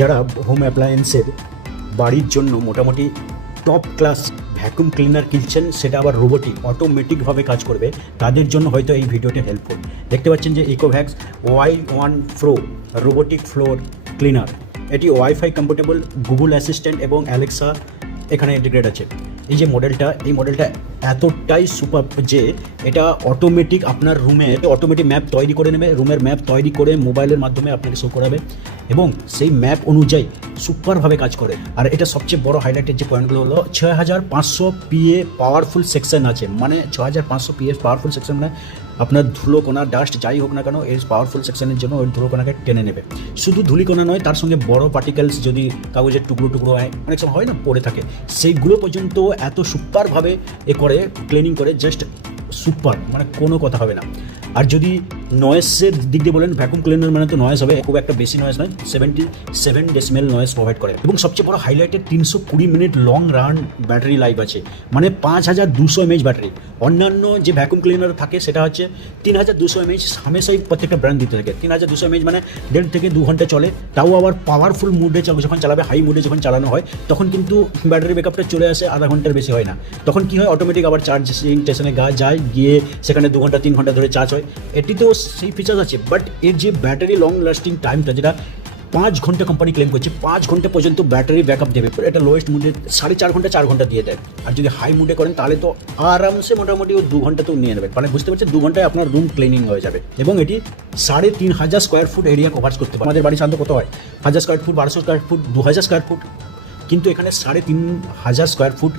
যারা হোম অ্যাপ্লায়েন্সের বাড়ির জন্য মোটামুটি টপ ক্লাস ভ্যাকুম ক্লিনার কিনছেন, সেটা আবার রোবোটিক অটোমেটিকভাবে কাজ করবে, তাদের জন্য হয়তো এই ভিডিওটি হেল্পফুল। দেখতে পাচ্ছেন যে ইকোভ্যাক্স Y1 Pro robotic floor cleaner, এটি ওয়াইফাই কম্পেটেবল, গুগল অ্যাসিস্ট্যান্ট এবং অ্যালেক্সা এখানে ইন্টিগ্রেট আছে। এই যে মডেলটা, এই মডেলটা এতটাই সুপার যে এটা অটোমেটিক আপনার রুমে অটোমেটিক ম্যাপ তৈরি করে নেবে, রুমের ম্যাপ তৈরি করে মোবাইলের মাধ্যমে আপনাকে শো করাবে এবং সেই ম্যাপ অনুযায়ী সুপারভাবে কাজ করে। আর এটা সবচেয়ে বড় হাইলাইটের যে পয়েন্টগুলো হলো 6500 PA পাওয়ারফুল সেকশন আছে, মানে 6500 PA পাওয়ারফুল সেকশন, মানে আপনার ধুলোকণা ডাস্ট যাই হোক না কেন এই পাওয়ারফুল সেকশনের জন্য ওই ধুলোকণাকে টেনে নেবে। শুধু ধুলিকণা নয়, তার সঙ্গে বড় পার্টিকেলস যদি কাগজের টুকরো টুকরো হয়, অনেক সময় হয় না পড়ে থাকে, সেইগুলো পর্যন্ত এত সুপারভাবে করে ক্লিনিং করে, জাস্ট সুপার, মানে কোনো কথা হবে না। আর যদি নয়েসের দিক দিয়ে বলেন, ভ্যাকুম ক্লিনার মানে তো নয়েস হবে, খুব একটা বেশি নয়েস নয়, 77 ডেসিমেল নয়েস প্রোভাইড করে। এবং সবচেয়ে বড় হাইলাইটের 320 minute long run battery life আছে, মানে 5200 mAh ব্যাটারি। অন্যান্য যে ভ্যাকুম ক্লিনার থাকে সেটা হচ্ছে 3200 mAh, হামেশাই প্রত্যেকটা ব্র্যান্ড দিতে থাকে। 3200 mAh মানে 1.5 থেকে 2 ঘন্টা চলে, তাও আবার পাওয়ারফুল মুডে যখন চালাবে, হাই মুডে যখন চালানো হয় তখন কিন্তু ব্যাটারি ব্যাকআপটা চলে আসে আধা ঘন্টার বেশি হয় না। তখন কি হয়, অটোমেটিক আবার চার্জিং স্টেশনে যায়, গিয়ে সেখানে 2 ঘন্টা 3 ঘন্টা ধরে চার্জ হয়। এটিতেও সেই ফিচার্স আছে, বাট এর যে ব্যাটারি লং লাস্টিং টাইমটা, যেটা 5 ঘন্টা কোম্পানি ক্লেম করছে, 5 ঘন্টা পর্যন্ত ব্যাটারি ব্যাকআপ দেবে। এটা লোয়েস্ট মুডে 4.5 ঘন্টা 4 ঘন্টা দিয়ে দেয়। আর যদি হাই মুডে করেন তাহলে তো আরামসে মোটামুটি 2 ঘন্টা তো নিয়ে নেবে, মানে বুঝতে পারছেন 2 ঘন্টায় আপনার রুম ক্লিনিং হয়ে যাবে। এবং এটি 3500 স্কোয়ার ফুট এরিয়া কভার করতে পারে। আমাদের বাড়ি সাধারণত কত হয়, 1000 square foot, 1200 square foot, 2000 square foot, কিন্তু এখানে 3500 স্কোয়ার ফুট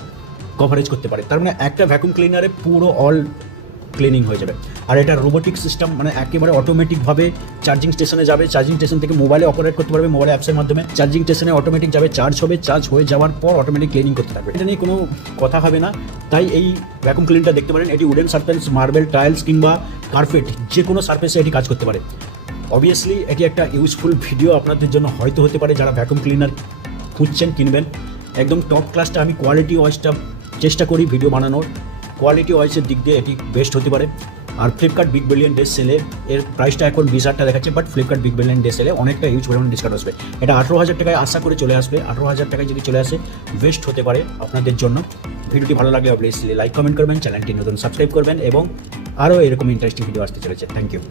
কভারেজ করতে পারে। তার মানে একটা ভ্যাকুম ক্লিনারে পুরো অল ক্লিনিং হয়ে যাবে। আর এটা রোবোটিক সিস্টেম, মানে একেবারে অটোমেটিকভাবে চার্জিং স্টেশনে যাবে, চার্জিং স্টেশন থেকে মোবাইলে অপারেট করতে পারবে, মোবাইল অ্যাপসের মাধ্যমে চার্জিং স্টেশনে অটোমেটিক যাবে, চার্জ হবে, চার্জ হয়ে যাওয়ার পর অটোমেটিক ক্লিনিং করতে থাকবে। এটা নিয়ে কোনো কথা হবে না। তাই এই ভ্যাকুম ক্লিনটা দেখতে পারেন, এটি উডেন সারফেস, মার্বেল টাইলস কিংবা কার্পেট, যে কোনো সারফেসে এটি কাজ করতে পারে। অবভিয়াসলি এটি একটা ইউজফুল ভিডিও আপনাদের জন্য হয়তো হতে পারে, যারা ভ্যাকুম ক্লিনার খুঁজছেন, কিনবেন। একদম টপ ক্লাসটা, আমি কোয়ালিটি ওয়াইজটা চেষ্টা করি ভিডিও বানানোর, কোয়ালিটি ওয়াইজের দিক দিয়ে এটি বেস্ট হতে পারে। আর ফ্লিপকার্ট বিগ বিলিয়ন ডে সেলে এর প্রাইসটা এখন 20,000 টাকা দেখাচ্ছে, but Flipkart big billion day সেলে অনেকটা ইউজ পরিমাণ ডিসকাউন্ট আসবে। এটা 18,000 টাকায় আশা করে চলে আসবে। 18,000 টাকায় যদি চলে আসে, বেস্ট হতে পারে আপনাদের জন্য। ভিডিওটি ভালো লাগলে অবভিয়াসলি লাইক কমেন্ট করবেন, চ্যানেলটি নতুন সাবস্ক্রাইব করবেন, এবং আরও এরকম ইন্টারেস্টিং ভিডিও আসতে চলেছে। Thank you.